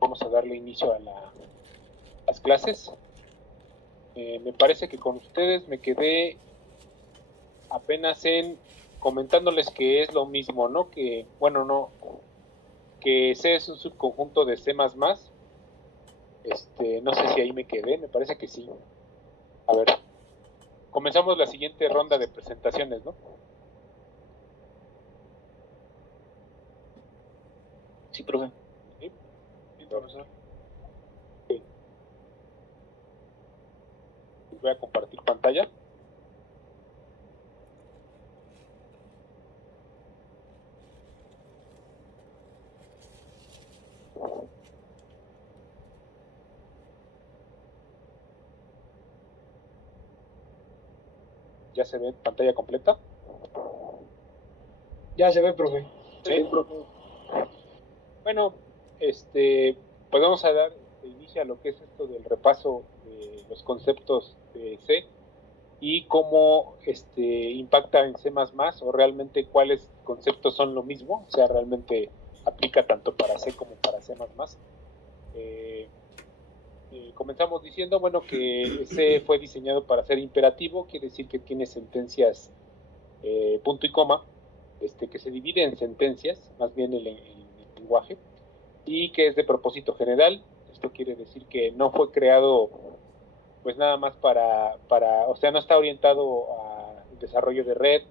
Vamos a darle inicio a las clases. Me parece que con ustedes me quedé apenas en comentándoles que es lo mismo, ¿no? Que, bueno, no, que C es un subconjunto de C++. No sé si ahí me quedé, me parece que sí. A ver, comenzamos la siguiente ronda de presentaciones, ¿no? Sí, profe. Sí, profesor. Sí. Voy a compartir pantalla. ¿Ya se ve pantalla completa? Ya se ve, profe. Sí, profe. Bueno, pues vamos a dar inicio a lo que es esto del repaso de los conceptos de C y cómo impacta en C++ o realmente cuáles conceptos son lo mismo, o sea, realmente aplica tanto para C como para C++. Comenzamos diciendo, bueno, que C fue diseñado para ser imperativo, quiere decir que tiene sentencias punto y coma, que se divide en sentencias, más bien el lenguaje, y que es de propósito general. Esto quiere decir que no fue creado pues nada más o sea, no está orientado al desarrollo de red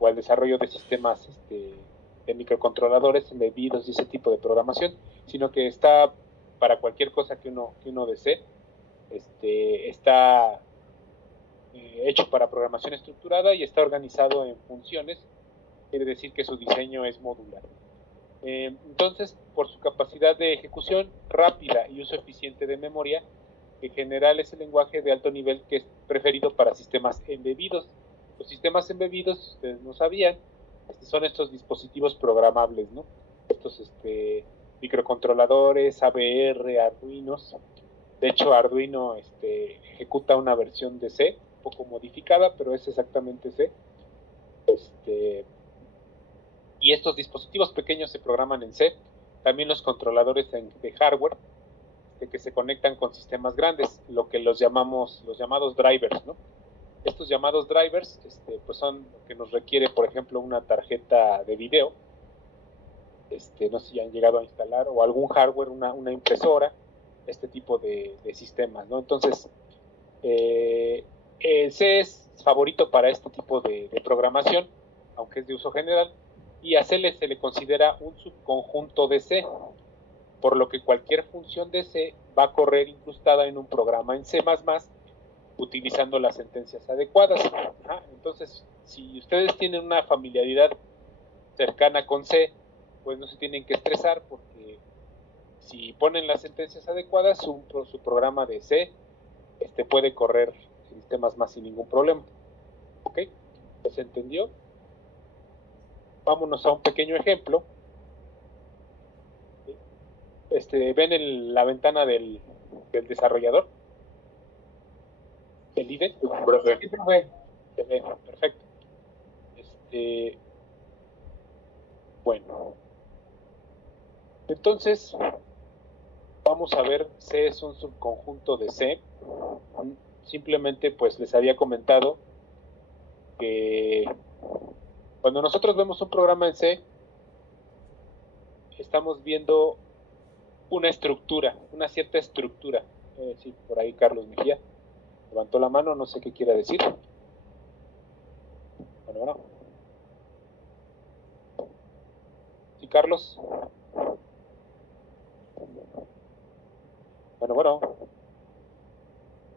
o al desarrollo de sistemas de microcontroladores embebidos y ese tipo de programación, sino que está para cualquier cosa que uno desee. Está hecho para programación estructurada y está organizado en funciones, quiere decir que su diseño es modular. Entonces, por su capacidad de ejecución rápida y uso eficiente de memoria, en general es el lenguaje de alto nivel que es preferido para sistemas embebidos. Los sistemas embebidos, si ustedes no sabían, son estos dispositivos programables, ¿no? Estos microcontroladores, ABR, Arduinos. De hecho, Arduino ejecuta una versión de C, un poco modificada, pero es exactamente C. Y estos dispositivos pequeños se programan en C. También los controladores de hardware que se conectan con sistemas grandes, lo que los llamados drivers, ¿no? Estos llamados drivers pues son lo que nos requiere, por ejemplo, una tarjeta de video, no sé si han llegado a instalar, o algún hardware, una impresora, este tipo de sistemas, ¿no? Entonces, el C es favorito para este tipo de programación, aunque es de uso general, y a C se le considera un subconjunto de C, por lo que cualquier función de C va a correr incrustada en un programa en C++, utilizando las sentencias adecuadas. Entonces, si ustedes tienen una familiaridad cercana con C, pues no se tienen que estresar, porque si ponen las sentencias adecuadas, su programa de C puede correr en C++ sin ningún problema. ¿Ok? ¿Se entendió? Vámonos a un pequeño ejemplo. ¿Ven la ventana del desarrollador? ¿El IDE? Sí, profe. Perfecto. Bueno. Entonces, vamos a ver, C es un subconjunto de C. Simplemente, pues, les había comentado que cuando nosotros vemos un programa en C, estamos viendo una estructura, una cierta estructura. Sí, por ahí Carlos Mejía levantó la mano, no sé qué quiera decir. Bueno. Sí, Carlos. Bueno.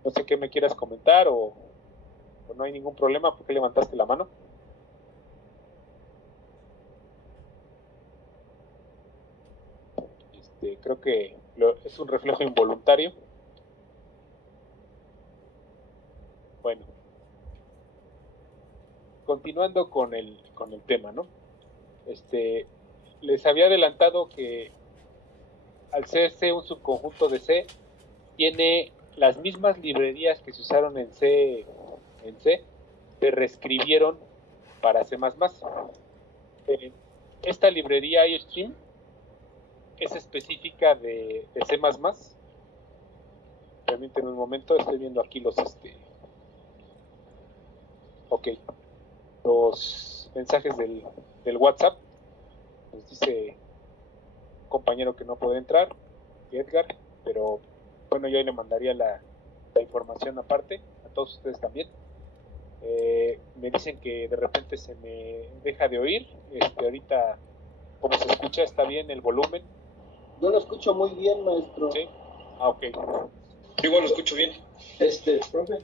No sé qué me quieras comentar o no hay ningún problema. ¿Por qué levantaste la mano? Creo que es un reflejo involuntario. Bueno, continuando con el tema, ¿no? Les había adelantado que al ser C un subconjunto de C, tiene las mismas librerías que se usaron en C, se reescribieron para C++. Esta librería iStream es específica de C++. Permítanme un momento, estoy viendo aquí los los mensajes del WhatsApp. Nos dice un compañero que no puede entrar, Edgar, pero bueno, yo ahí le mandaría la información aparte, a todos ustedes también. Me dicen que de repente se me deja de oír. Ahorita, ¿cómo se escucha? ¿Está bien el volumen? Yo lo escucho muy bien, maestro. ¿Sí? Ok. Igual lo escucho bien. Profe,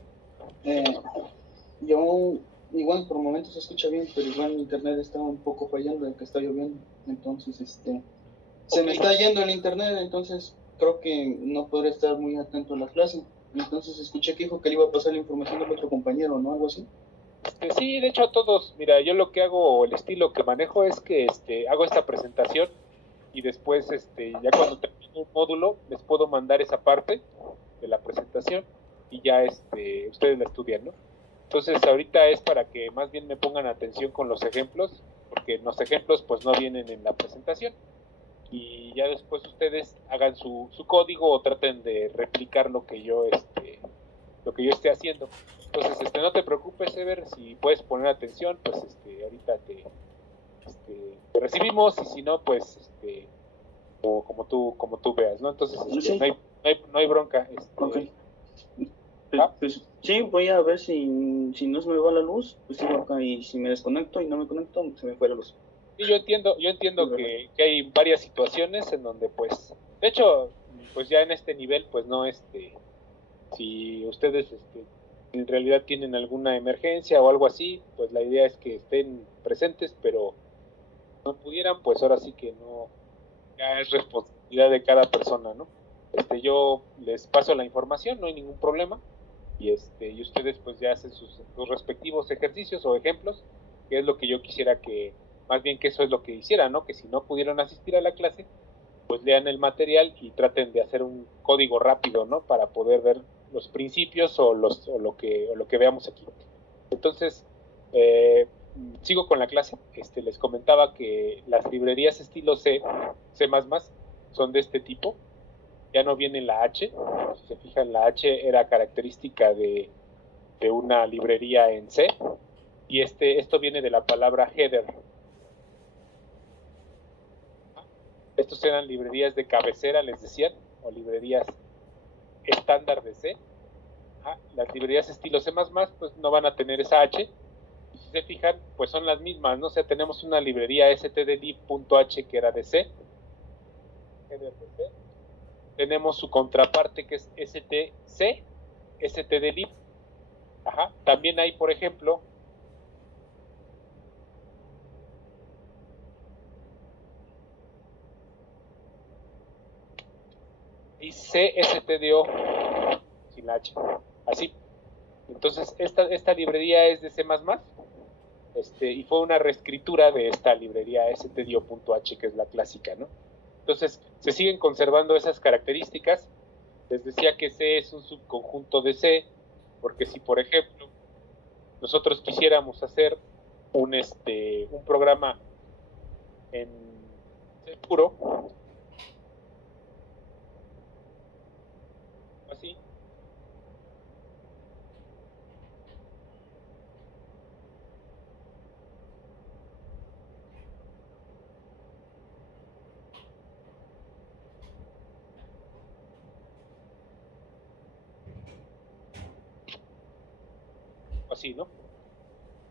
yo igual por momentos se escucha bien, pero igual el internet está un poco fallando, que está lloviendo. Entonces, se me está yendo el internet, entonces creo que no podré estar muy atento a la clase. Entonces escuché que dijo que le iba a pasar la información al otro compañero, ¿no? Algo así. Sí, de hecho a todos, mira, yo lo que hago, el estilo que manejo es que hago esta presentación y después ya cuando termino un módulo les puedo mandar esa parte de la presentación y ya ustedes la estudian, ¿no? Entonces ahorita es para que más bien me pongan atención con los ejemplos, porque los ejemplos pues no vienen en la presentación y ya después ustedes hagan su código o traten de replicar lo que yo esté haciendo. Entonces, no te preocupes, Ever, si puedes poner atención, pues ahorita te recibimos y si no, pues o como tú veas, ¿no? Entonces, sí. no hay bronca. Okay. Pues, sí, voy a ver si no se me va la luz, pues sigo acá, y si me desconecto y no me conecto, se me fue la luz. Sí, yo entiendo que hay varias situaciones en donde, pues, de hecho, pues ya en este nivel, pues no, si ustedes en realidad tienen alguna emergencia o algo así, pues la idea es que estén presentes, pero no pudieran, pues ahora sí que no, ya es responsabilidad de cada persona, ¿no? Yo les paso la información, no hay ningún problema, y ustedes pues ya hacen sus respectivos ejercicios o ejemplos, que es lo que yo quisiera que, más bien que eso es lo que hicieran, ¿no? Que si no pudieron asistir a la clase, pues lean el material y traten de hacer un código rápido, ¿no? Para poder ver los principios o lo que veamos aquí. Entonces, sigo con la clase. Les comentaba que las librerías estilo C++ son de este tipo. Ya no viene la H. Si se fijan, la H era característica de una librería en C. Y esto viene de la palabra header. Estos eran librerías de cabecera, les decían, o librerías estándar de C. Las librerías estilo C++ pues no van a tener esa H. Y si se fijan, pues son las mismas, ¿no? O sea, tenemos una librería stdlib.h que era de C. Tenemos su contraparte que es stc, stdlib. También hay, por ejemplo, y cstdo sin la H, así. Entonces esta librería es de C++, y fue una reescritura de esta librería stdio.h, que es la clásica, ¿no? Entonces se siguen conservando esas características. Les decía que C es un subconjunto de C, porque si por ejemplo nosotros quisiéramos hacer un programa en C puro, así, ¿no?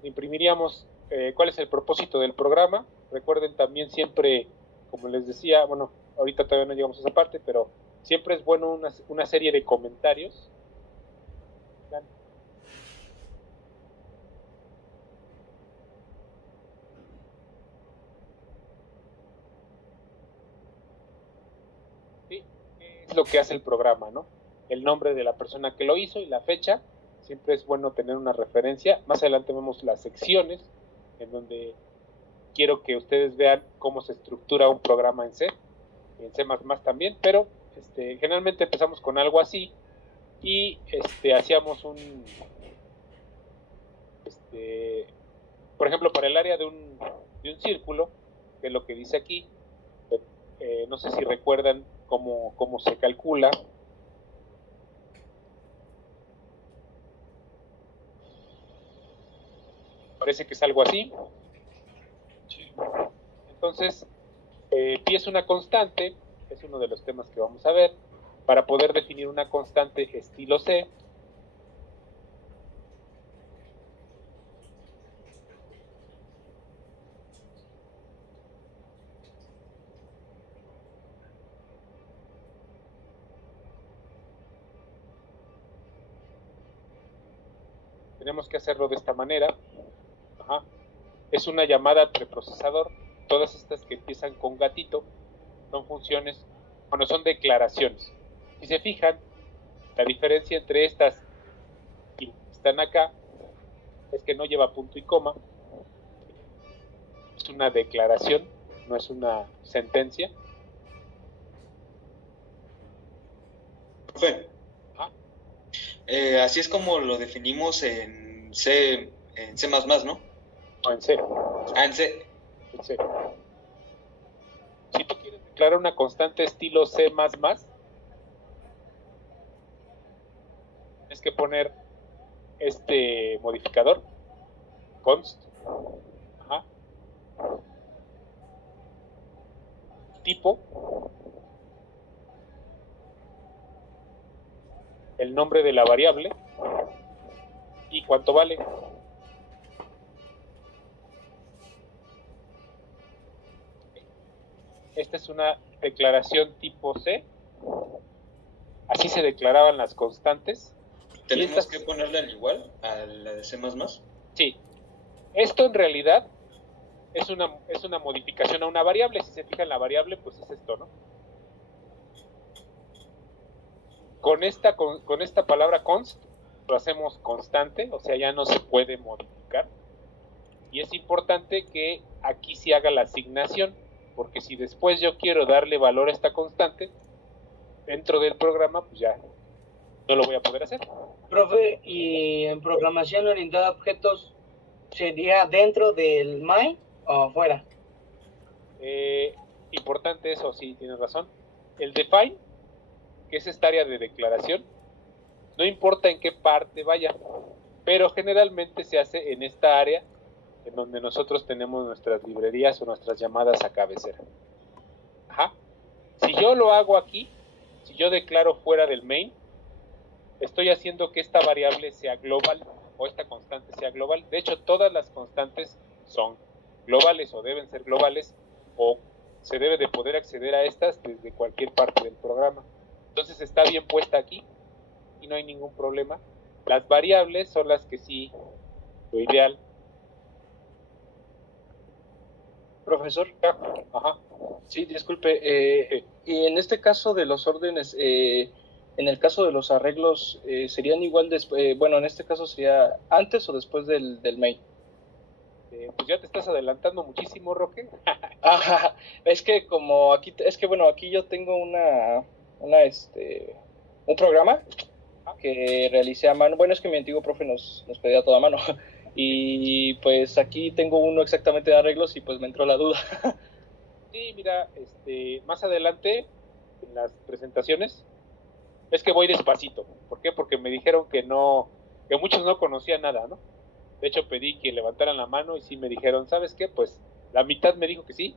Imprimiríamos cuál es el propósito del programa. Recuerden también siempre, como les decía, bueno, ahorita todavía no llegamos a esa parte, pero siempre es bueno una serie de comentarios. ¿Sí? ¿Qué es lo que hace el programa, no? El nombre de la persona que lo hizo y la fecha. Siempre es bueno tener una referencia. Más adelante vemos las secciones en donde quiero que ustedes vean cómo se estructura un programa en C también, pero generalmente empezamos con algo así y hacíamos por ejemplo, para el área de un círculo, que es lo que dice aquí, no sé si recuerdan cómo se calcula. Parece que es algo así. Entonces, pi es una constante, es uno de los temas que vamos a ver. Para poder definir una constante estilo C, tenemos que hacerlo de esta manera. Ajá. Es una llamada preprocesador. Todas estas que empiezan con gatito son funciones, bueno, son declaraciones. Si se fijan, la diferencia entre estas y están acá es que no lleva punto y coma. Es una declaración, no es una sentencia. Profe, Ajá. así es como lo definimos en C, ¿no? No, en C. Ah, en C. En C. Si tú quieres declarar una constante estilo C++, tienes que poner este modificador, const, ajá, tipo, el nombre de la variable y cuánto vale. Esta es una declaración tipo C. Así se declaraban las constantes. ¿Tenemos que ponerle al igual a la de C++? Sí. Esto en realidad es una modificación a una variable. Si se fijan, la variable pues es esto, ¿no? Con esta palabra const lo hacemos constante, o sea, ya no se puede modificar. Y es importante que aquí se haga la asignación, porque si después yo quiero darle valor a esta constante dentro del programa, pues ya no lo voy a poder hacer. Profe, ¿y en programación orientada a objetos sería dentro del main o afuera? Importante eso, sí, tienes razón. El define, que es esta área de declaración, no importa en qué parte vaya, pero generalmente se hace en esta área en donde nosotros tenemos nuestras librerías o nuestras llamadas a cabecera. Ajá. Si yo lo hago aquí, si yo declaro fuera del main, estoy haciendo que esta variable sea global o esta constante sea global. De hecho, todas las constantes son globales o deben ser globales, o se debe de poder acceder a estas desde cualquier parte del programa. Entonces está bien puesta aquí y no hay ningún problema. Las variables son las que sí, lo ideal. Profesor, Ajá. sí, disculpe, y en este caso de los órdenes, en el caso de los arreglos, ¿serían igual, bueno, en este caso sería antes o después del main? Pues ya te estás adelantando muchísimo, Roque. Ajá, es que como aquí, bueno, aquí yo tengo un programa que realicé a mano. Bueno, es que mi antiguo profe nos pedía todo a mano. Y pues aquí tengo uno exactamente de arreglos y pues me entró la duda. Sí, mira, más adelante en las presentaciones es que voy despacito. ¿Por qué? Porque me dijeron que muchos no conocían nada, ¿no? De hecho pedí que levantaran la mano y sí me dijeron, ¿sabes qué? Pues la mitad me dijo que sí,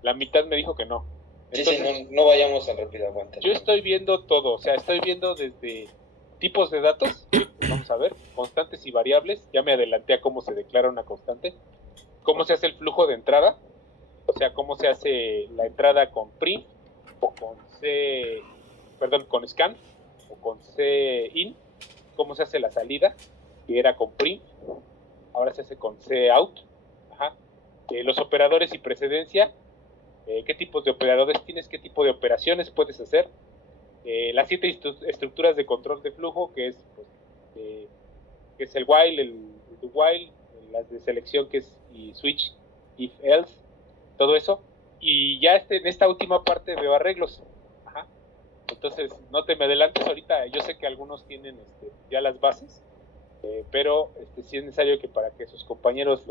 la mitad me dijo que no. Entonces, sí, no vayamos tan rápido, aguanta. Yo estoy viendo todo, o sea, estoy viendo desde tipos de datos, vamos a ver, constantes y variables, ya me adelanté a cómo se declara una constante, cómo se hace el flujo de entrada, o sea, cómo se hace la entrada con print, o con scan, o con cin, cómo se hace la salida, que era con print, ahora se hace con cout, ajá. Los operadores y precedencia, qué tipos de operadores tienes, qué tipo de operaciones puedes hacer, las 7 estructuras de control de flujo, que es, pues, que es el while, el do while, las de selección, que es y switch, if else, todo eso. Y ya en esta última parte veo arreglos. Ajá. Entonces, no te me adelantes ahorita, yo sé que algunos tienen ya las bases, pero sí es necesario que para que sus compañeros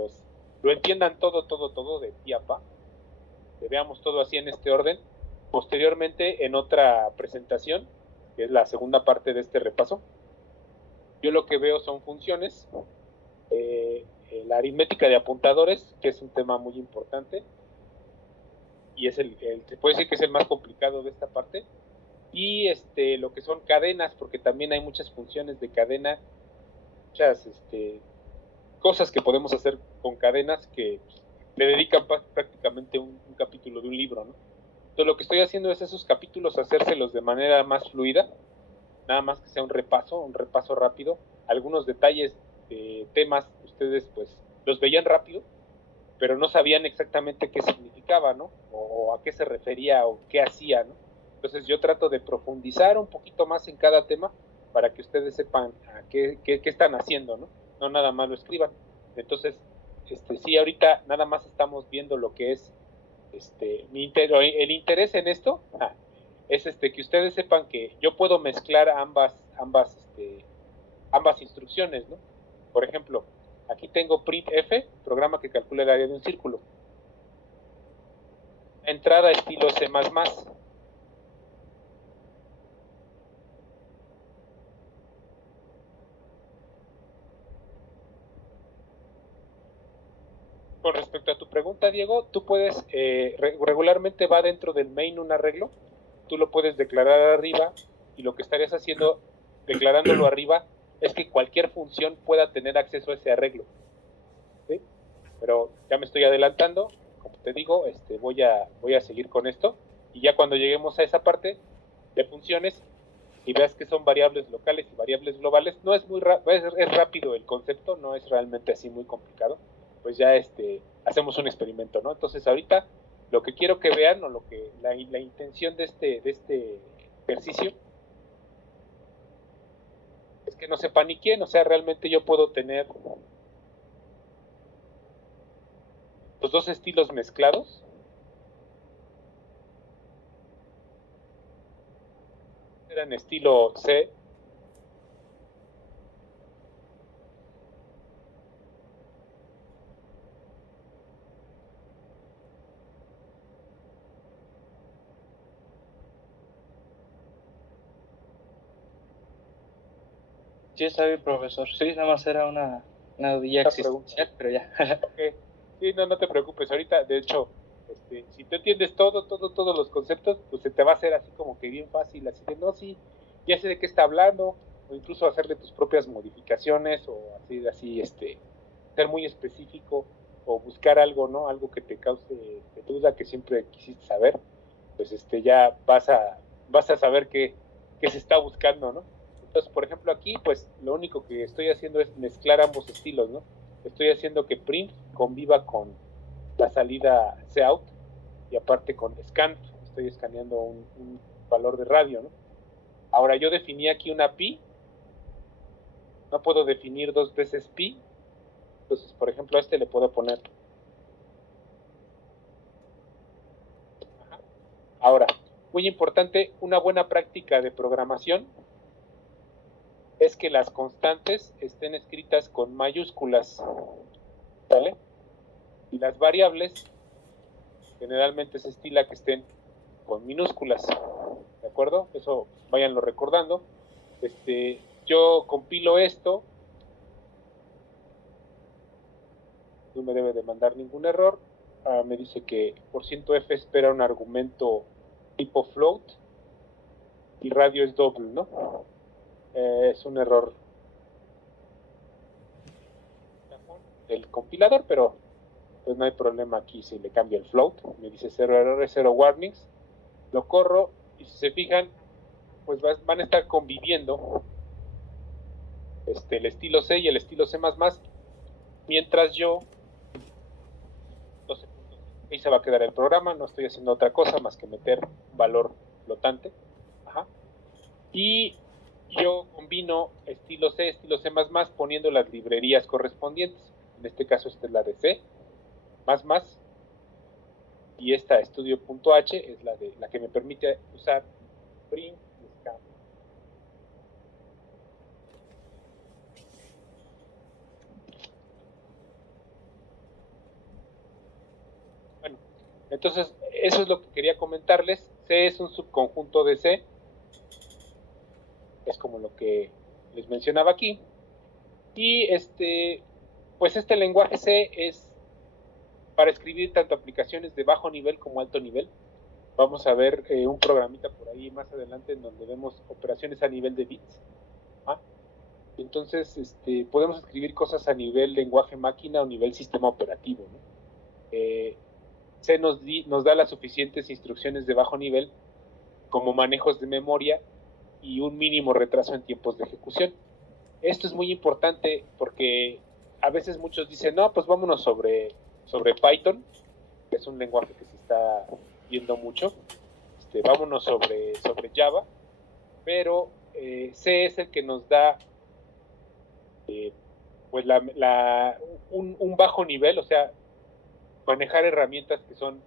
lo entiendan todo de pie a pa, que veamos todo así en este orden. posteriormente, en otra presentación, que es la segunda parte de este repaso, yo lo que veo son funciones, la aritmética de apuntadores, que es un tema muy importante, y es se puede decir que es el más complicado de esta parte, y lo que son cadenas, porque también hay muchas funciones de cadena, muchas cosas que podemos hacer con cadenas que le dedican prácticamente un capítulo de un libro, ¿no? Entonces lo que estoy haciendo es esos capítulos hacérselos de manera más fluida, nada más que sea un repaso rápido. Algunos detalles de temas ustedes pues los veían rápido, pero no sabían exactamente qué significaba, ¿no? O a qué se refería o qué hacía, ¿no? Entonces yo trato de profundizar un poquito más en cada tema para que ustedes sepan qué están haciendo, ¿no? No nada más lo escriban. Entonces, sí, ahorita nada más estamos viendo lo que es el interés en esto es que ustedes sepan que yo puedo mezclar ambas instrucciones, ¿no? Por ejemplo, aquí tengo printf, programa que calcula el área de un círculo. Entrada estilo C++. Con respecto a tu pregunta, Diego, tú puedes, regularmente va dentro del main un arreglo, tú lo puedes declarar arriba, y lo que estarías haciendo, declarándolo arriba, es que cualquier función pueda tener acceso a ese arreglo. ¿Sí? Pero ya me estoy adelantando, como te digo, voy a seguir con esto, y ya cuando lleguemos a esa parte de funciones, y veas que son variables locales y variables globales, no es muy es rápido el concepto, no es realmente así muy complicado, pues ya hacemos un experimento, ¿no? Entonces ahorita lo que quiero que vean, o lo que la intención de este ejercicio, es que no se paniquen, o sea, realmente yo puedo tener los dos estilos mezclados. Eran estilo C. Sí, está bien, profesor. Sí, nada más era una dudilla existencial, pero ya. Okay. Sí, no te preocupes. Ahorita, de hecho, si tú entiendes todos los conceptos, pues se te va a hacer así como que bien fácil, así de, no, sí, ya sé de qué está hablando, o incluso hacerle tus propias modificaciones, o así, ser muy específico, o buscar algo, ¿no? Algo que te cause duda, que siempre quisiste saber, pues ya vas a saber qué se está buscando, ¿no? Entonces, por ejemplo, aquí, pues, lo único que estoy haciendo es mezclar ambos estilos, ¿no? Estoy haciendo que print conviva con la salida cout, y aparte con scan, estoy escaneando un valor de radio, ¿no? Ahora, yo definí aquí una pi, no puedo definir dos veces pi, entonces, por ejemplo, a le puedo poner. Ajá. Ahora, muy importante, una buena práctica de programación es que las constantes estén escritas con mayúsculas, ¿vale? Y las variables generalmente se estila que estén con minúsculas, ¿de acuerdo? Eso váyanlo recordando. Yo compilo esto, no me debe de mandar ningún error. Me dice que %f espera un argumento tipo float y radio es doble, ¿no? Es un error del compilador, pero pues no hay problema aquí si le cambio el float. Me dice 0 errores, 0 warnings. Lo corro y si se fijan, pues van a estar conviviendo el estilo C y el estilo C++, mientras yo ahí se va a quedar el programa, no estoy haciendo otra cosa más que meter valor flotante. Ajá. Y yo combino estilo C, estilo C++, poniendo las librerías correspondientes. En este caso esta es la de C++, y esta estudio.h es la que me permite usar print y scan. Bueno, entonces eso es lo que quería comentarles. C es un subconjunto de C, es como lo que les mencionaba aquí, y pues este lenguaje C es para escribir tanto aplicaciones de bajo nivel como alto nivel. Vamos a ver un programita por ahí más adelante en donde vemos operaciones a nivel de bits. Entonces, podemos escribir cosas a nivel lenguaje máquina o nivel sistema operativo, ¿no? C nos da las suficientes instrucciones de bajo nivel como manejos de memoria y un mínimo retraso en tiempos de ejecución. Esto es muy importante porque a veces muchos dicen, no, pues vámonos sobre Python, que es un lenguaje que se está viendo mucho, vámonos sobre Java, pero C es el que nos da pues un bajo nivel, o sea, manejar herramientas que son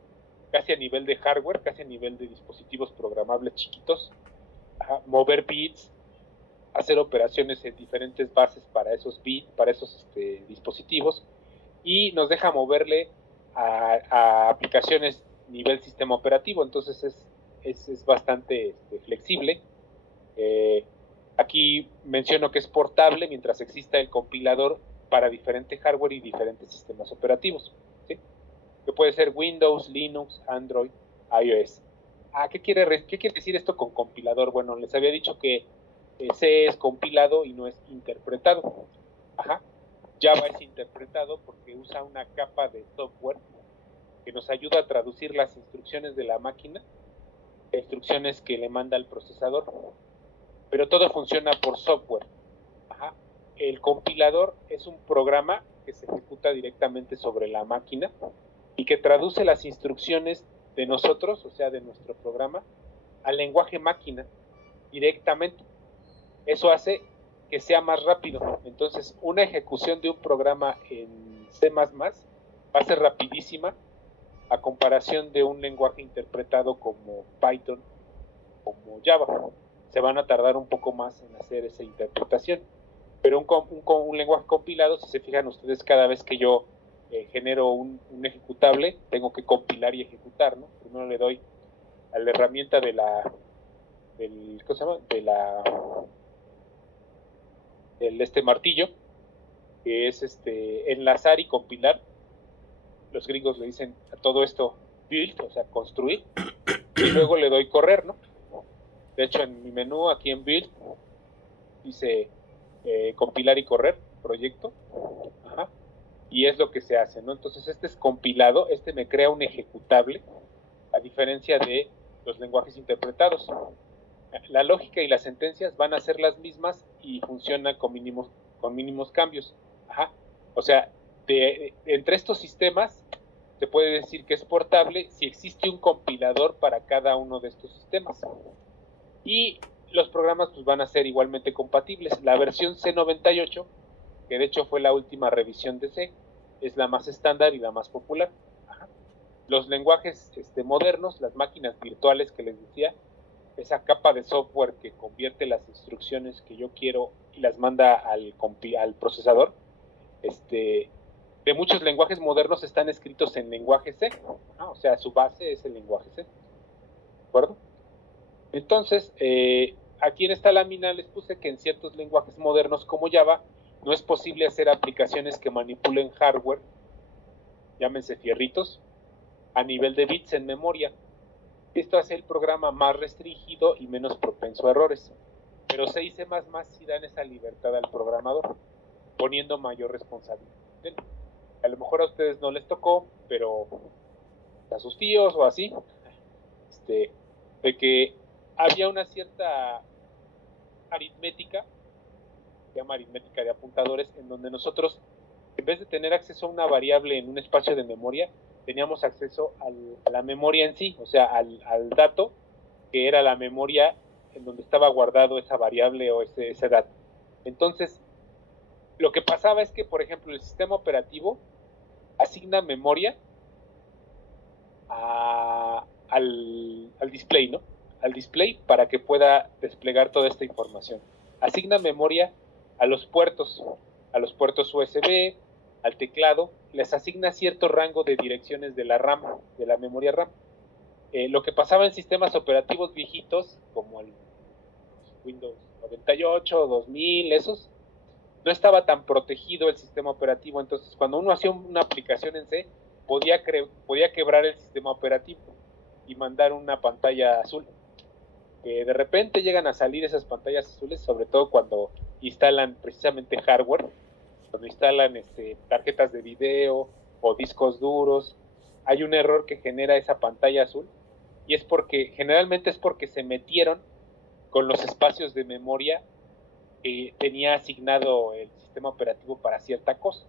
casi a nivel de hardware, casi a nivel de dispositivos programables chiquitos, mover bits, hacer operaciones en diferentes bases para esos bits, para esos dispositivos, y nos deja moverle a aplicaciones nivel sistema operativo. Entonces es bastante flexible. Aquí menciono que es portable mientras exista el compilador para diferente hardware y diferentes sistemas operativos, ¿sí? Que puede ser Windows, Linux, Android, iOS. ¿Qué quiere decir esto con compilador? Bueno, les había dicho que C es compilado y no es interpretado. Java es interpretado porque usa una capa de software que nos ayuda a traducir las instrucciones de la máquina, instrucciones que le manda el procesador, pero todo funciona por software. El compilador es un programa que se ejecuta directamente sobre la máquina y que traduce las instrucciones de nosotros, o sea, de nuestro programa, al lenguaje máquina directamente. Eso hace que sea más rápido. Entonces, una ejecución de un programa en C++ va a ser rapidísima a comparación de un lenguaje interpretado como Python, como Java. Se van a tardar un poco más en hacer esa interpretación. Pero un lenguaje compilado, si se fijan ustedes, cada vez que yo genero un ejecutable, tengo que compilar y ejecutar, ¿no? Primero le doy a la herramienta del martillo, que es enlazar y compilar. Los gringos le dicen a todo esto build, o sea, construir, y luego le doy correr, ¿no? De hecho, en mi menú, aquí en build, dice compilar y correr, proyecto, y es lo que se hace, ¿no? Entonces es compilado, me crea un ejecutable, a diferencia de los lenguajes interpretados. La lógica y las sentencias van a ser las mismas y funcionan con mínimos cambios. O sea, entre estos sistemas se puede decir que es portable si existe un compilador para cada uno de estos sistemas. Y los programas pues van a ser igualmente compatibles. La versión C98, que de hecho fue la última revisión de C, es la más estándar y la más popular. Los lenguajes modernos, las máquinas virtuales que les decía, esa capa de software que convierte las instrucciones que yo quiero y las manda al procesador, de muchos lenguajes modernos están escritos en lenguaje C, o sea, su base es el lenguaje C, ¿de acuerdo? Entonces, aquí en esta lámina les puse que en ciertos lenguajes modernos como Java no es posible hacer aplicaciones que manipulen hardware, llámense fierritos, a nivel de bits en memoria. Esto hace el programa más restringido y menos propenso a errores. Pero C y C++ sí dan esa libertad al programador, poniendo mayor responsabilidad. A lo mejor a ustedes no les tocó, pero a sus tíos o así, de que había una cierta aritmética, se llama aritmética de apuntadores, en donde nosotros, en vez de tener acceso a una variable en un espacio de memoria, teníamos acceso a la memoria en sí, o sea, al dato, que era la memoria en donde estaba guardado esa variable o ese dato. Entonces, lo que pasaba es que, por ejemplo, el sistema operativo asigna memoria al display, ¿no? Al display para que pueda desplegar toda esta información. Asigna memoria a los puertos USB, al teclado, les asigna cierto rango de direcciones de la RAM, de la memoria RAM. lo que pasaba en sistemas operativos viejitos, como el Windows 98, 2000, esos, no estaba tan protegido el sistema operativo. Entonces, cuando uno hacía una aplicación en C, podía quebrar el sistema operativo y mandar una pantalla azul. Que de repente llegan a salir esas pantallas azules, sobre todo cuando instalan precisamente hardware, cuando instalan tarjetas de video o discos duros. Hay un error que genera esa pantalla azul, y generalmente es porque se metieron con los espacios de memoria que tenía asignado el sistema operativo para cierta cosa.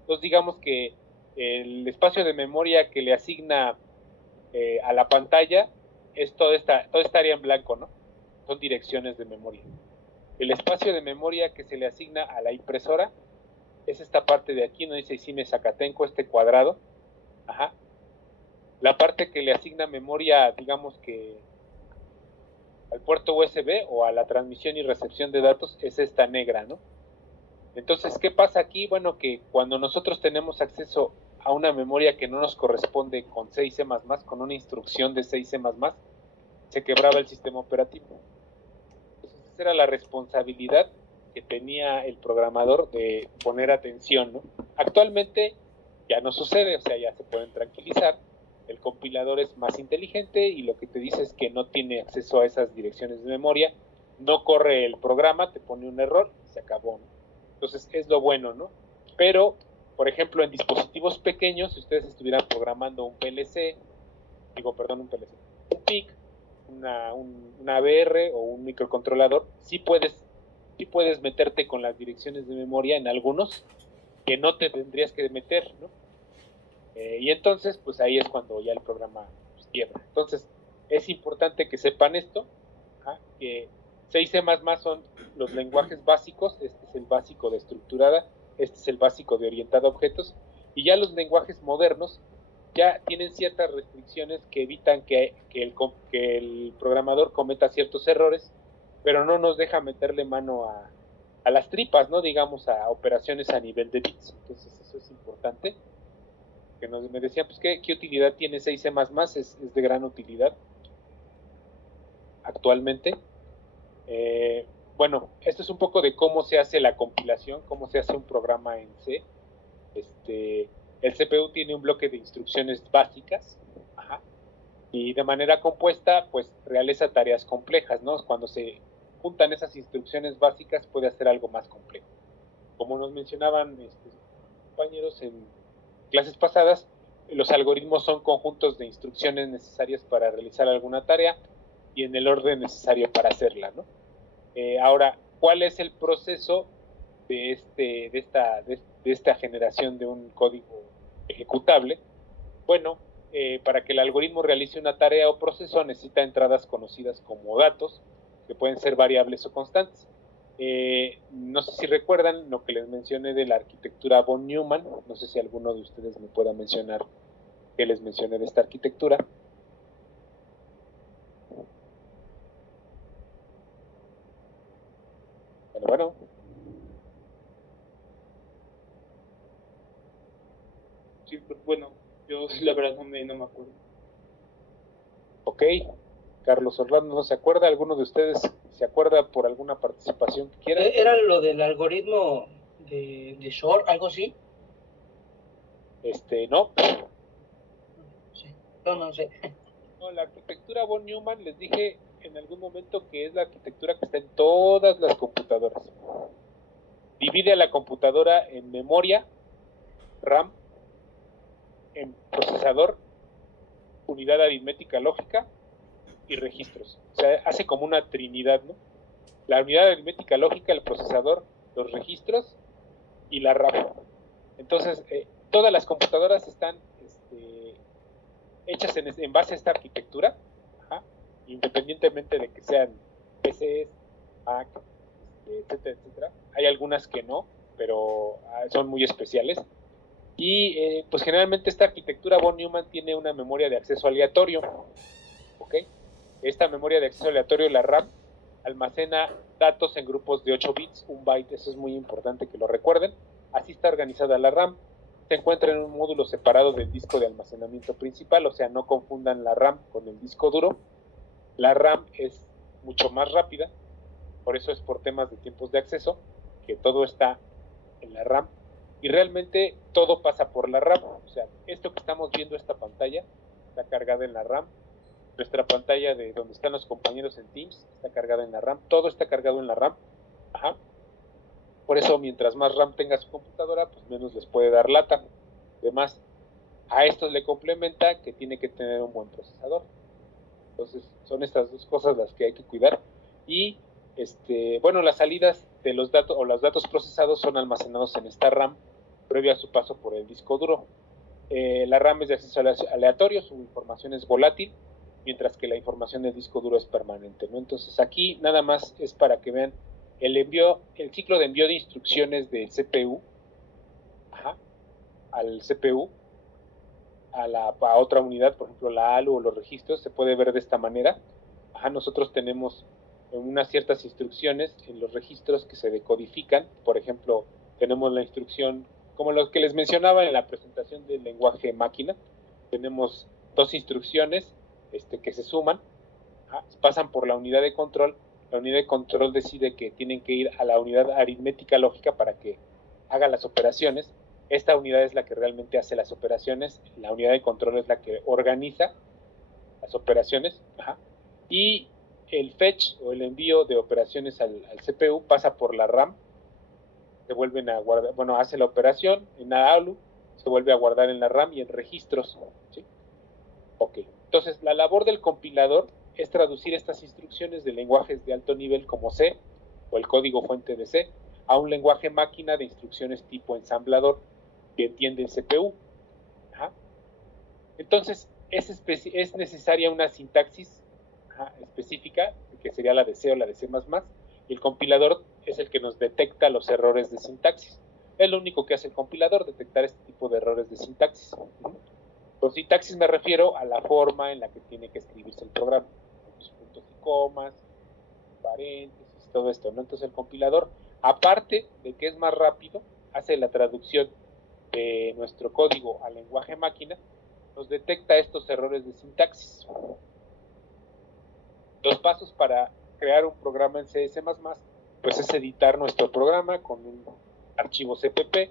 Entonces, digamos que el espacio de memoria que le asigna a la pantalla es toda esta área en blanco, ¿no? Son direcciones de memoria. El espacio de memoria que se le asigna a la impresora es esta parte de aquí, no dice Isime Zacatenco, este cuadrado. Ajá. La parte que le asigna memoria, digamos que al puerto USB o a la transmisión y recepción de datos, es esta negra, ¿no? Entonces, ¿qué pasa aquí? Bueno, que cuando nosotros tenemos acceso a una memoria que no nos corresponde con C y C++, con una instrucción de C y C++, se quebraba el sistema operativo. Entonces, esa era la responsabilidad que tenía el programador de poner atención, ¿no? Actualmente ya no sucede, o sea, ya se pueden tranquilizar. El compilador es más inteligente y lo que te dice es que no tiene acceso a esas direcciones de memoria, no corre el programa, te pone un error y se acabó, ¿no? Entonces es lo bueno, ¿no? Pero, por ejemplo, en dispositivos pequeños, si ustedes estuvieran programando un PLC, un PIC, una AVR o un microcontrolador, sí puedes meterte con las direcciones de memoria en algunos que no te tendrías que meter, ¿no? Y entonces, pues ahí es cuando ya el programa pues, quiebra. Entonces, es importante que sepan esto, que C y C++ son los lenguajes básicos. Este es el básico de estructurada, este es el básico de orientada a objetos, y ya los lenguajes modernos ya tienen ciertas restricciones que evitan que el programador cometa ciertos errores, pero no nos deja meterle mano a las tripas, ¿no? Digamos, a operaciones a nivel de bits. Entonces, eso es importante. Que me decían, pues, ¿qué utilidad tiene C y C++? Es de gran utilidad actualmente. Bueno, esto es un poco de cómo se hace la compilación, cómo se hace un programa en C. El CPU tiene un bloque de instrucciones básicas, y de manera compuesta, pues, realiza tareas complejas, ¿no? Cuando se juntan esas instrucciones básicas, puede hacer algo más complejo. Como nos mencionaban compañeros en clases pasadas, los algoritmos son conjuntos de instrucciones necesarias para realizar alguna tarea y en el orden necesario para hacerla, ¿no? Ahora, ¿cuál es el proceso de esta generación de un código ejecutable? Bueno, para que el algoritmo realice una tarea o proceso necesita entradas conocidas como datos, que pueden ser variables o constantes. No sé si recuerdan lo que les mencioné de la arquitectura von Neumann. No sé si alguno de ustedes me pueda mencionar qué les mencioné de esta arquitectura. Bueno. Sí, bueno, yo la verdad no me acuerdo. Ok, Carlos Orlando no se acuerda. ¿Alguno de ustedes se acuerda por alguna participación que quiera? ¿Era lo del algoritmo de Shor, algo así? No. Sí. No sé. No, la arquitectura von Neumann, les dije en algún momento que es la arquitectura que está en todas las computadoras. Divide a la computadora en memoria, RAM, en procesador, unidad aritmética lógica y registros. O sea, hace como una trinidad, ¿no? La unidad aritmética lógica, el procesador, los registros y la RAM. Entonces, todas las computadoras están hechas en base a esta arquitectura, independientemente de que sean PCs, Mac, etcétera, etcétera. Hay algunas que no, pero son muy especiales. Y pues generalmente esta arquitectura von Neumann tiene una memoria de acceso aleatorio. ¿Ok? Esta memoria de acceso aleatorio, la RAM, almacena datos en grupos de 8 bits, 1 byte. Eso es muy importante que lo recuerden. Así está organizada la RAM. se encuentra en un módulo separado del disco de almacenamiento principal, o sea, no confundan la RAM con el disco duro. La RAM es mucho más rápida, por eso es por temas de tiempos de acceso, que todo está en la RAM, y realmente todo pasa por la RAM, o sea, esto que estamos viendo, esta pantalla, está cargada en la RAM, nuestra pantalla de donde están los compañeros en Teams, está cargada en la RAM, todo está cargado en la RAM, ajá. Por eso, mientras más RAM tenga su computadora, pues menos les puede dar lata. Además, a esto le complementa que tiene que tener un buen procesador. Entonces, son estas dos cosas las que hay que cuidar. Y, bueno, las salidas de los datos o los datos procesados son almacenados en esta RAM previo a su paso por el disco duro. La RAM es de acceso aleatorio, su información es volátil, mientras que la información del disco duro es permanente, ¿no? Entonces, aquí nada más es para que vean el ciclo de envío de instrucciones del CPU, al CPU, a otra unidad, por ejemplo la ALU o los registros, se puede ver de esta manera. Nosotros tenemos unas ciertas instrucciones en los registros que se decodifican. Por ejemplo, tenemos la instrucción, como lo que les mencionaba en la presentación del lenguaje máquina, tenemos dos instrucciones que se suman, pasan por la unidad de control. La unidad de control decide que tienen que ir a la unidad aritmética lógica para que haga las operaciones. Esta unidad es la que realmente hace las operaciones, la unidad de control es la que organiza las operaciones, y el fetch o el envío de operaciones al CPU pasa por la RAM, se vuelven a guardar, bueno, hace la operación en ALU, se vuelve a guardar en la RAM y en registros, ¿sí? Ok, entonces la labor del compilador es traducir estas instrucciones de lenguajes de alto nivel como C o el código fuente de C a un lenguaje máquina de instrucciones tipo ensamblador que entiende el CPU. Entonces es necesaria una sintaxis específica, que sería la de C o la de C++, y el compilador es el que nos detecta los errores de sintaxis. Es lo único que hace el compilador, detectar este tipo de errores de sintaxis. Por sintaxis me refiero a la forma en la que tiene que escribirse el programa, los puntos y comas, paréntesis, todo esto, ¿no? Entonces el compilador, aparte de que es más rápido, hace la traducción de nuestro código al lenguaje máquina, nos detecta estos errores de sintaxis. Los pasos para crear un programa en C++, pues es editar nuestro programa con un archivo CPP,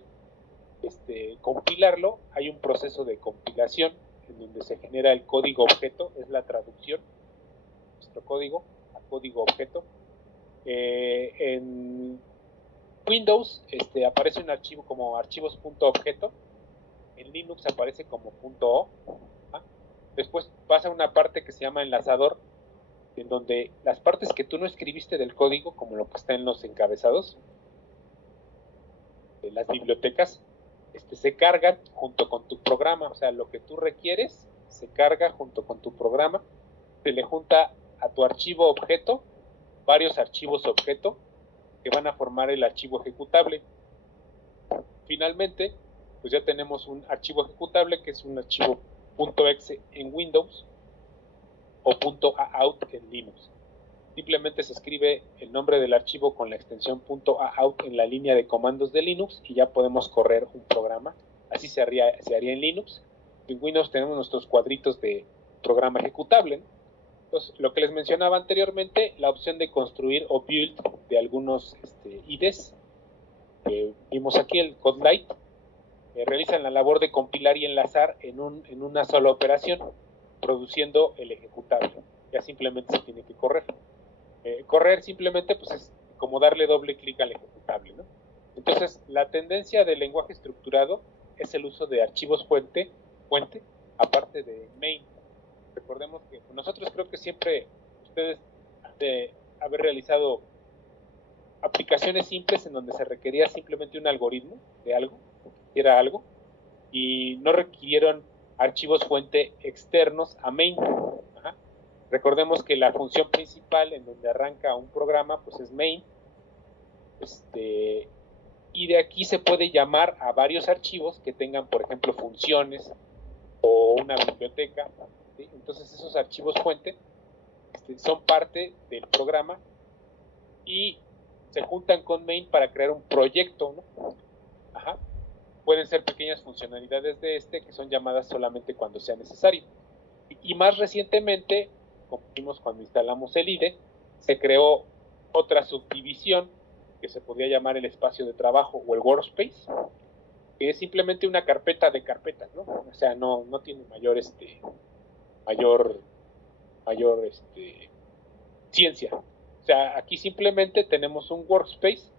compilarlo. Hay un proceso de compilación en donde se genera el código objeto, es la traducción de nuestro código a código objeto. En Windows aparece un archivo como archivos.objeto, en Linux aparece como .o. Después pasa una parte que se llama enlazador, en donde las partes que tú no escribiste del código, como lo que está en los encabezados de las bibliotecas, se cargan junto con tu programa. O sea, lo que tú requieres se carga junto con tu programa, se le junta a tu archivo objeto varios archivos objeto que van a formar el archivo ejecutable. Finalmente, pues ya tenemos un archivo ejecutable que es un archivo .exe en Windows o .aout en Linux. Simplemente se escribe el nombre del archivo con la extensión .aout en la línea de comandos de Linux y ya podemos correr un programa. Así se haría en Linux. En Windows tenemos nuestros cuadritos de programa ejecutable, ¿no? Entonces, lo que les mencionaba anteriormente, la opción de construir o build de algunos IDEs que vimos aquí, el CodeLite, realizan la labor de compilar y enlazar en una sola operación, produciendo el ejecutable. Ya simplemente se tiene que correr. Correr simplemente pues es como darle doble clic al ejecutable, ¿no? Entonces, la tendencia del lenguaje estructurado es el uso de archivos fuente, aparte de main. Recordemos que nosotros creo que siempre ustedes de haber realizado aplicaciones simples en donde se requería simplemente un algoritmo de algo, que era algo, y no requirieron archivos fuente externos a main. Recordemos que la función principal en donde arranca un programa pues es main, y de aquí se puede llamar a varios archivos que tengan, por ejemplo, funciones o una biblioteca, ¿sí? Entonces esos archivos fuente son parte del programa y se juntan con main para crear un proyecto, ¿no? pueden ser pequeñas funcionalidades de que son llamadas solamente cuando sea necesario. Y más recientemente, como vimos cuando instalamos el IDE, se creó otra subdivisión que se podría llamar el espacio de trabajo o el workspace, que es simplemente una carpeta de carpetas, ¿no? O sea, no tiene mayor ciencia. O sea, aquí simplemente tenemos un workspace,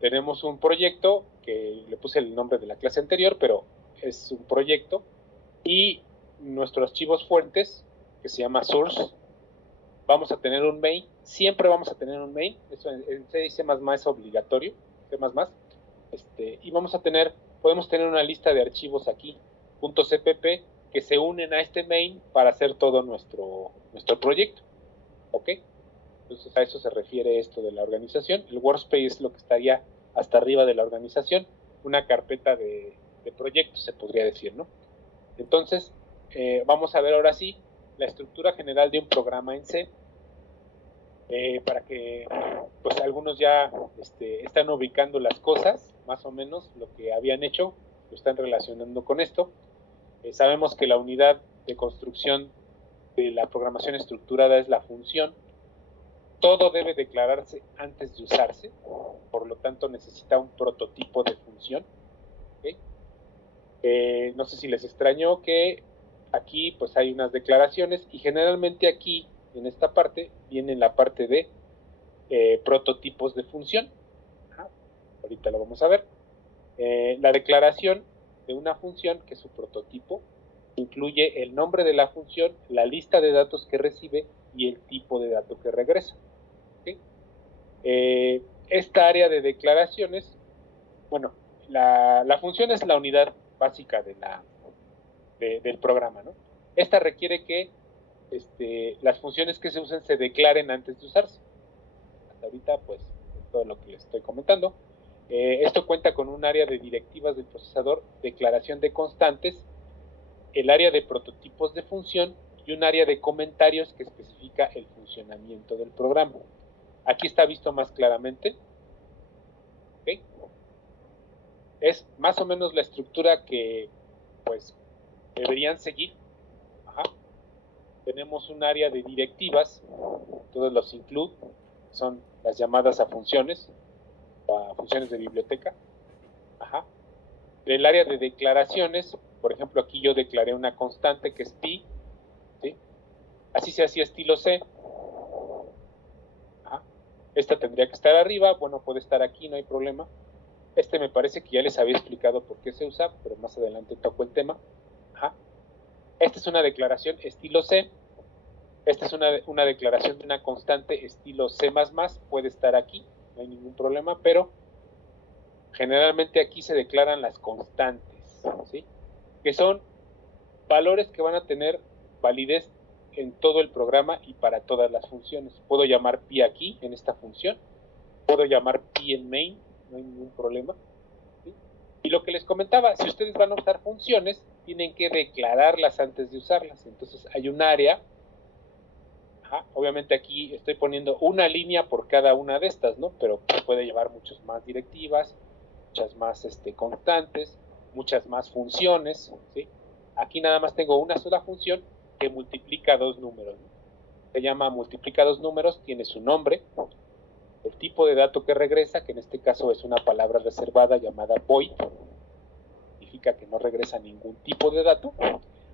tenemos un proyecto que le puse el nombre de la clase anterior, pero es un proyecto, y nuestros archivos fuentes, que se llama source, vamos a tener un main, siempre vamos a tener un main, eso en C y C++ es obligatorio, C++, y podemos tener una lista de archivos aquí, .cpp, que se unen a este main para hacer todo nuestro proyecto, ¿ok? Entonces a eso se refiere esto de la organización. El workspace es lo que estaría hasta arriba de la organización, una carpeta de proyectos, se podría decir, ¿no? Entonces, vamos a ver ahora sí la estructura general de un programa en C, para que pues algunos ya están ubicando las cosas, más o menos lo que habían hecho, lo están relacionando con esto. Sabemos que la unidad de construcción de la programación estructurada es la función. Todo debe declararse antes de usarse, por lo tanto necesita un prototipo de función. ¿Okay? No sé si les extrañó que aquí pues hay unas declaraciones y generalmente aquí en esta parte viene la parte de prototipos de función. Ahorita lo vamos a ver. La declaración de una función, que es su prototipo, incluye el nombre de la función, la lista de datos que recibe y el tipo de dato que regresa. ¿Okay? Esta área de declaraciones, bueno, la función es la unidad básica del programa, ¿no? Esta requiere que las funciones que se usen se declaren antes de usarse. Hasta ahorita, pues, es todo lo que les estoy comentando. Esto cuenta con un área de directivas del procesador, declaración de constantes, el área de prototipos de función y un área de comentarios que especifica el funcionamiento del programa. Aquí está visto más claramente. ¿Okay? Es más o menos la estructura que pues deberían seguir. Tenemos un área de directivas, todos los include, son las llamadas a funciones de biblioteca. El área de declaraciones, por ejemplo, aquí yo declaré una constante que es pi, ¿sí? Así se hacía estilo C. Esta tendría que estar arriba, bueno, puede estar aquí, no hay problema. Me parece que ya les había explicado por qué se usa, pero más adelante toco el tema. Esta es una declaración estilo C. Esta es una declaración de una constante estilo C++, puede estar aquí, no hay ningún problema, pero generalmente aquí se declaran las constantes, ¿sí? Que son valores que van a tener validez en todo el programa y para todas las funciones. Puedo llamar pi aquí, en esta función, puedo llamar pi en main, no hay ningún problema, ¿sí? Y lo que les comentaba, si ustedes van a usar funciones, tienen que declararlas antes de usarlas. Entonces hay un área, obviamente aquí estoy poniendo una línea por cada una de estas, ¿no? Pero puede llevar muchas más directivas, muchas más constantes, muchas más funciones, ¿sí? Aquí nada más tengo una sola función que multiplica dos números, ¿no? Se llama multiplica dos números, tiene su nombre, el tipo de dato que regresa, que en este caso es una palabra reservada llamada void, significa que no regresa ningún tipo de dato,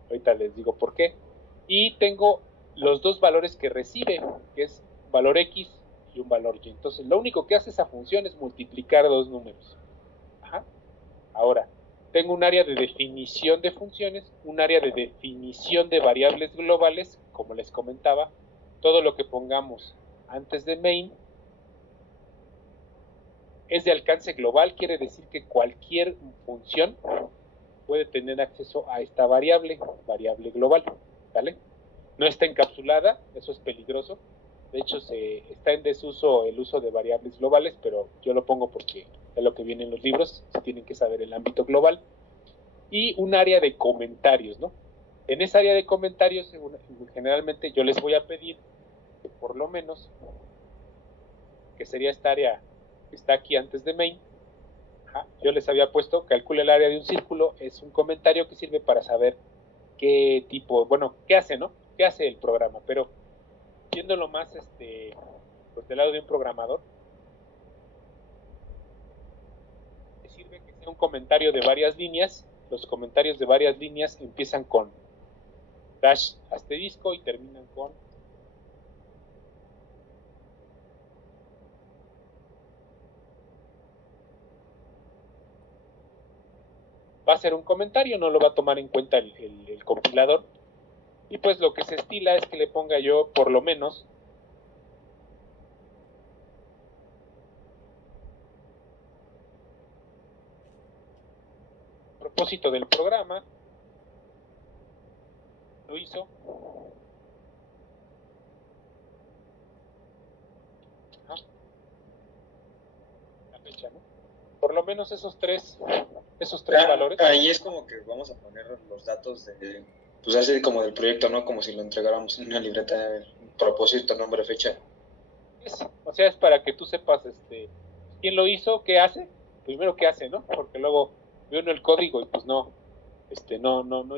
ahorita les digo por qué, y tengo los dos valores que recibe, que es valor X y un valor Y. Entonces lo único que hace esa función es multiplicar dos números. Ahora, tengo un área de definición de funciones, un área de definición de variables globales, como les comentaba, todo lo que pongamos antes de main es de alcance global, quiere decir que cualquier función puede tener acceso a esta variable global, ¿vale? No está encapsulada, eso es peligroso. De hecho, está en desuso el uso de variables globales, pero yo lo pongo porque es lo que viene en los libros, se tienen que saber el ámbito global. Y un área de comentarios, ¿no? En esa área de comentarios, generalmente yo les voy a pedir que por lo menos, que sería esta área que está aquí antes de main, Ajá. Yo les había puesto, calcula el área de un círculo, es un comentario que sirve para saber qué tipo, bueno, qué hace, ¿no? ¿Qué hace el programa? Pero viéndolo más, pues del lado de un programador, sirve que sea un comentario de varias líneas. Los comentarios de varias líneas empiezan con dash asterisco y terminan con va a ser un comentario, no lo va a tomar en cuenta el compilador. Y pues lo que se estila es que le ponga yo por lo menos propósito del programa, lo hizo. La fecha, ¿no? Por lo menos esos tres valores. Ahí es como que vamos a poner los datos pues así como del proyecto, ¿no? Como si lo entregáramos en una libreta, propósito, nombre, fecha. O sea, es para que tú sepas quién lo hizo, qué hace, primero qué hace, ¿no? Porque luego ve uno el código y pues no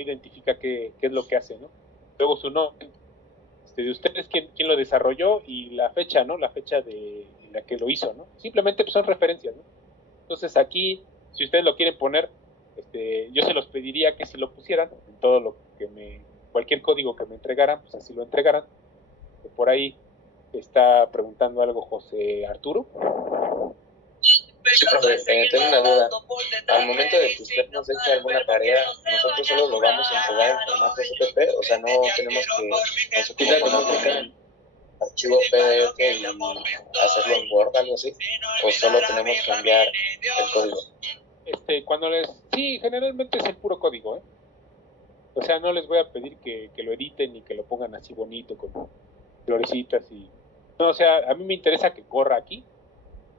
identifica qué es lo que hace, ¿no? Luego su nombre, de ustedes quién lo desarrolló y la fecha, ¿no? La fecha de la que lo hizo, ¿no? Simplemente pues son referencias, ¿no? Entonces aquí, si ustedes lo quieren poner, yo se los pediría que si lo pusieran en todo lo que cualquier código que me entregaran, pues así lo entregaran. Por ahí está preguntando algo José Arturo. Sí, profe, tengo una duda. Al momento de que usted nos eche alguna tarea, nosotros solo lo vamos a entregar en formato CPP, o sea, no tenemos que poner un archivo PDF y hacerlo en Word, algo así, o solo tenemos que enviar el código. Sí, generalmente es el puro código, ¿eh? O sea, no les voy a pedir que lo editen ni que lo pongan así bonito con florecitas y... No, o sea, a mí me interesa que corra aquí,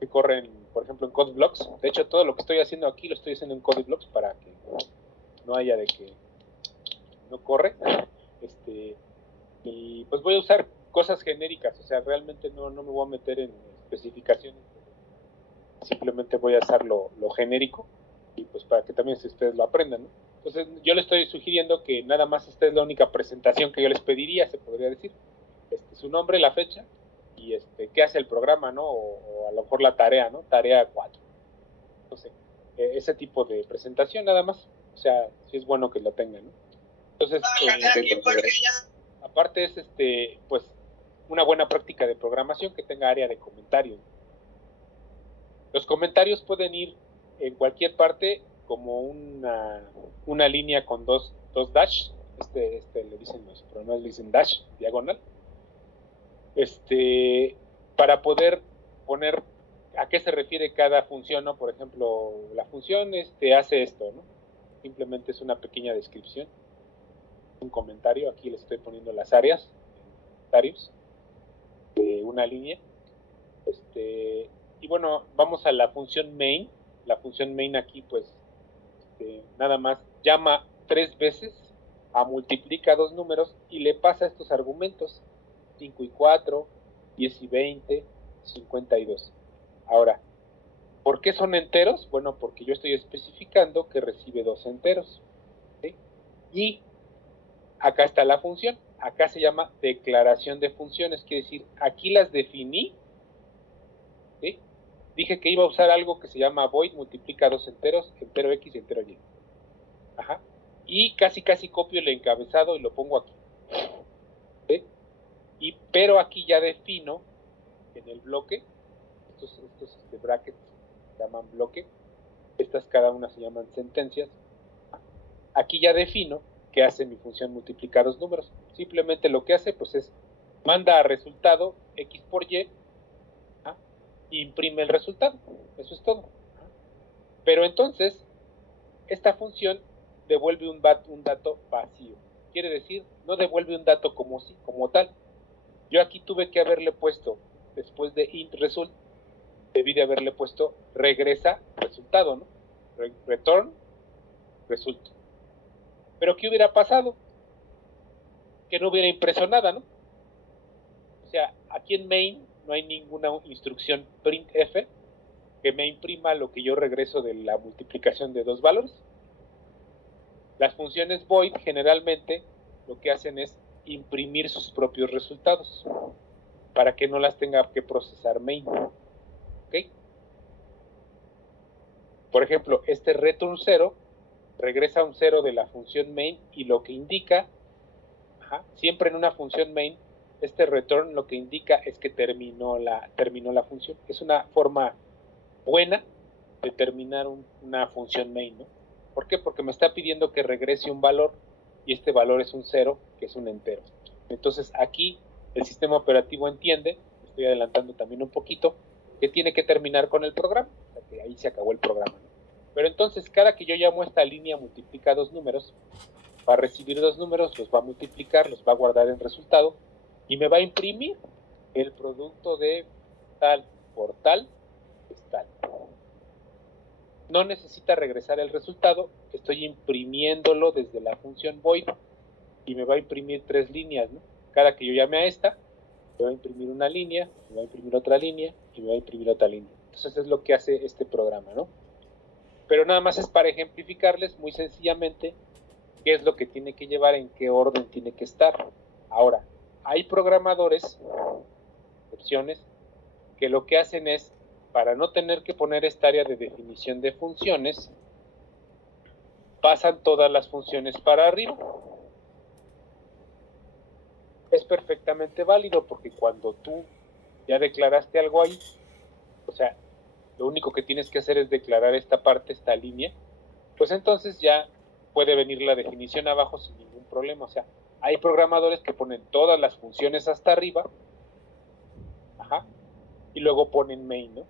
que corren, por ejemplo, en CodeBlocks. De hecho, todo lo que estoy haciendo aquí lo estoy haciendo en CodeBlocks para que no haya de que no corre. Y pues voy a usar cosas genéricas, o sea, realmente no me voy a meter en especificaciones. Simplemente voy a usar lo genérico y pues para que también ustedes lo aprendan, ¿no? Entonces yo les estoy sugiriendo que nada más esta es la única presentación que yo les pediría, se podría decir, su nombre, la fecha y qué hace el programa, ¿no? O a lo mejor la tarea, ¿no? Tarea 4. Entonces, ese tipo de presentación nada más, o sea, sí es bueno que lo tengan, ¿no? Entonces, aparte es pues una buena práctica de programación que tenga área de comentarios. Los comentarios pueden ir en cualquier parte como una línea con dos dash, le dicen los programas, le dicen dash, diagonal, para poder poner a qué se refiere cada función, ¿no? Por ejemplo, la función hace esto, ¿no? Simplemente es una pequeña descripción, un comentario, aquí les estoy poniendo las áreas, comentarios, de una línea, y bueno, vamos a la función main. La función main aquí pues nada más llama 3 veces a multiplica 2 números y le pasa estos argumentos 5 y 4, 10 y 20, 52. Ahora, ¿por qué son enteros? Bueno, porque yo estoy especificando que recibe 2 enteros, ¿sí? Y acá está la función, acá se llama declaración de funciones, quiere decir, aquí las definí, ¿sí? Dije que iba a usar algo que se llama void, multiplica 2 enteros, entero X y entero Y. Ajá. Y casi copio el encabezado y lo pongo aquí. ¿Sí? Pero aquí ya defino en el bloque, estos brackets se llaman bloque, estas cada una se llaman sentencias. Aquí ya defino qué hace mi función multiplica 2 números. Simplemente lo que hace pues es manda a resultado X por Y, imprime el resultado, eso es todo. Pero entonces esta función devuelve un dato vacío, quiere decir no devuelve un dato como tal. Yo aquí tuve que haberle puesto, después de int result, debí de haberle puesto regresa resultado, ¿no? Return result. Pero ¿qué hubiera pasado? Que no hubiera impreso nada, ¿no? O sea, aquí en main no hay ninguna instrucción printf que me imprima lo que yo regreso de la multiplicación de dos valores. Las funciones void generalmente lo que hacen es imprimir sus propios resultados para que no las tenga que procesar main. ¿Ok? Por ejemplo, este return 0 regresa un 0 de la función main y lo que indica, siempre en una función main, este return lo que indica es que terminó la función. Es una forma buena de terminar una función main, ¿no? ¿Por qué? Porque me está pidiendo que regrese un valor y este valor es un 0, que es un entero. Entonces aquí el sistema operativo entiende, estoy adelantando también un poquito, que tiene que terminar con el programa, o sea que ahí se acabó el programa, ¿no? Pero entonces cada que yo llamo a esta línea multiplica dos números, va a recibir dos números, los va a multiplicar, los va a guardar en resultado y me va a imprimir el producto de tal por tal es tal. No necesita regresar el resultado, estoy imprimiéndolo desde la función void y me va a imprimir tres líneas, ¿no? Cada que yo llame a esta, me va a imprimir una línea, me va a imprimir otra línea y me va a imprimir otra línea. Entonces es lo que hace este programa, ¿no? Pero nada más es para ejemplificarles muy sencillamente qué es lo que tiene que llevar, en qué orden tiene que estar. Ahora, hay programadores, opciones, que lo que hacen es, para no tener que poner esta área de definición de funciones, pasan todas las funciones para arriba. Es perfectamente válido porque cuando tú ya declaraste algo ahí, o sea, lo único que tienes que hacer es declarar esta parte, esta línea, pues entonces ya puede venir la definición abajo sin ningún problema. O sea, hay programadores que ponen todas las funciones hasta arriba, y luego ponen main, ¿no?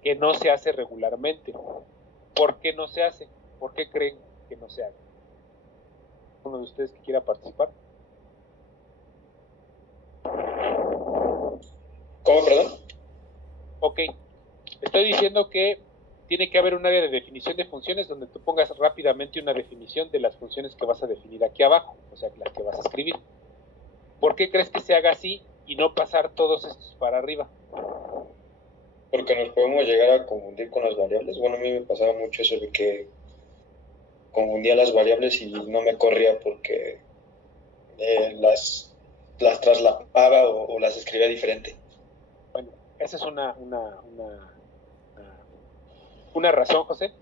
Que no se hace regularmente. ¿Por qué no se hace? ¿Por qué creen que no se hace? ¿Uno de ustedes que quiera participar? ¿Cómo, perdón? Ok, estoy diciendo que tiene que haber un área de definición de funciones donde tú pongas rápidamente una definición de las funciones que vas a definir aquí abajo, o sea, las que vas a escribir. ¿Por qué crees que se haga así y no pasar todos estos para arriba? Porque nos podemos llegar a confundir con las variables. Bueno, a mí me pasaba mucho eso de que confundía las variables y no me corría porque las traslapaba o las escribía diferente. Bueno, esa es una razón, José.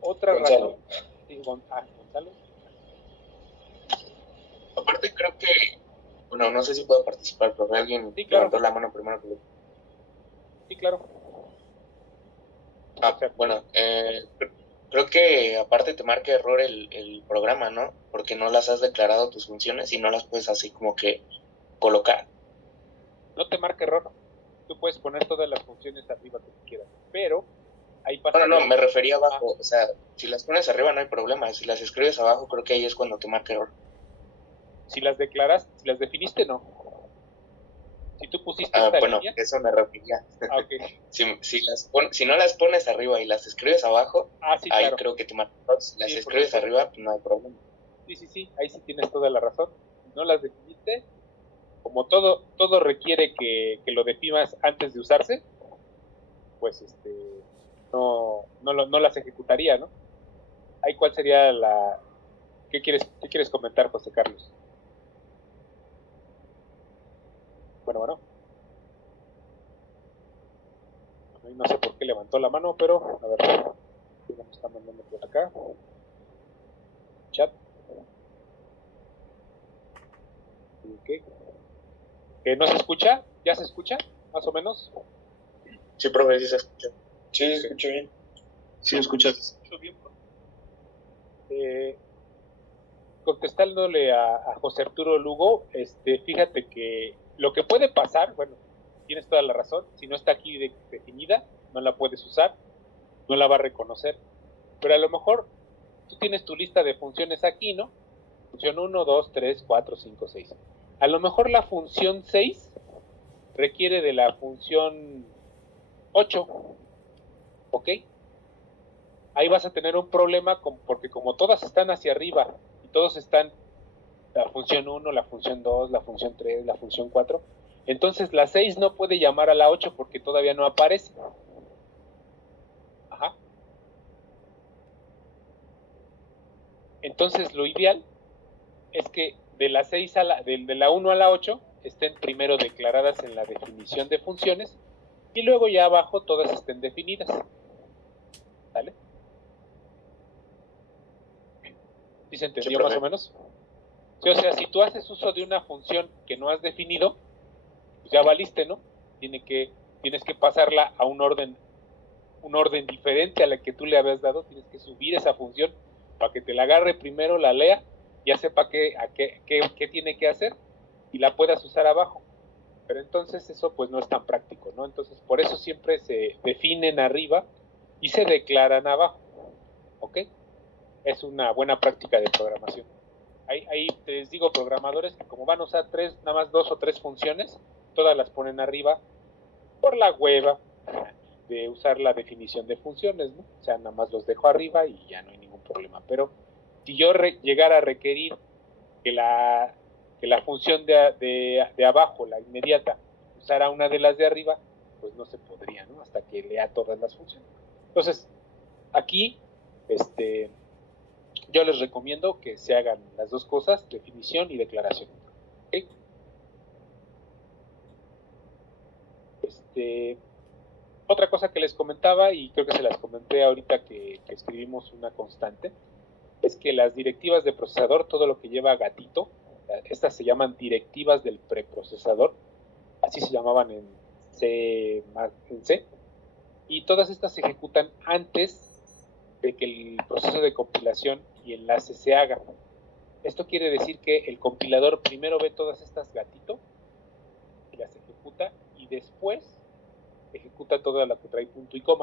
Otra Gonzalo. razón. Sí, Gonzalo. Aparte creo que, bueno, no sé si puedo participar, pero alguien Sí, claro. levantó la mano primero que yo. Sí, claro. Bueno, creo que aparte te marca error el programa, ¿no? Porque no las has declarado tus funciones y no las puedes así como que colocar. No te marca error. Tú puedes poner todas las funciones arriba que tú quieras, pero ahí pasa. No, me refería abajo. O sea, si las pones arriba no hay problema. Si las escribes abajo, creo que ahí es cuando te marca error. Si las declaras, si las definiste, no. Si tú pusiste esta bueno, línea, eso me refería. Okay. Si no las pones arriba y las escribes abajo, sí, ahí claro. creo que te marca error. Si las escribes arriba, pues no hay problema. Sí, ahí sí tienes toda la razón. Si no las definiste, como todo requiere que lo definas antes de usarse, pues no las ejecutaría, ¿no? Ahí cuál sería la... ¿Qué quieres comentar, José Carlos? Bueno. No sé por qué levantó la mano, pero a ver, ¿qué nos está mandando por acá? Chat. Okay. ¿No se escucha? ¿Ya se escucha? Más o menos. Sí, profe, sí se escucha. Sí, se escucha bien. Sí, escuchas. Se escucha bien. Contestándole a José Arturo Lugo, fíjate que lo que puede pasar, bueno, tienes toda la razón, si no está aquí definida, no la puedes usar, no la va a reconocer, pero a lo mejor tú tienes tu lista de funciones aquí, ¿no? Función 1, 2, 3, 4, 5, 6. A lo mejor la función 6 requiere de la función 8, ¿ok? Ahí vas a tener un problema porque como todas están hacia arriba y todos están la función 1, la función 2, la función 3, la función 4, entonces la 6 no puede llamar a la 8 porque todavía no aparece. Entonces lo ideal es que de la 6 de la 1 a la 8 estén primero declaradas en la definición de funciones y luego ya abajo todas estén definidas. ¿Vale? ¿Sí se entendió más o menos? Sí, o sea, si tú haces uso de una función que no has definido, pues ya valiste, ¿no? Tienes que pasarla a un orden diferente a la que tú le habías dado. Tienes que subir esa función para que te la agarre primero, la lea, ya sepa qué tiene que hacer y la puedas usar abajo. Pero entonces eso pues no es tan práctico, ¿no? Entonces por eso siempre se definen arriba y se declaran abajo. ¿Ok? Es una buena práctica de programación. Ahí les digo, programadores que como van a usar nada más 2 o 3 funciones, todas las ponen arriba por la hueva de usar la definición de funciones, ¿no? O sea, nada más los dejo arriba y ya no hay ningún problema. Pero si yo llegara a requerir que la función de abajo, la inmediata, usara una de las de arriba, pues no se podría, ¿no? Hasta que lea todas las funciones. Entonces, aquí, yo les recomiendo que se hagan las dos cosas, definición y declaración. ¿Okay? Otra cosa que les comentaba, y creo que se las comenté ahorita que escribimos una constante, es que las directivas de procesador, todo lo que lleva gatito, estas se llaman directivas del preprocesador, así se llamaban en C, y todas estas se ejecutan antes de que el proceso de compilación y enlace se haga. Esto quiere decir que el compilador primero ve todas estas gatito y las ejecuta, y después ejecuta toda la que trae punto y coma.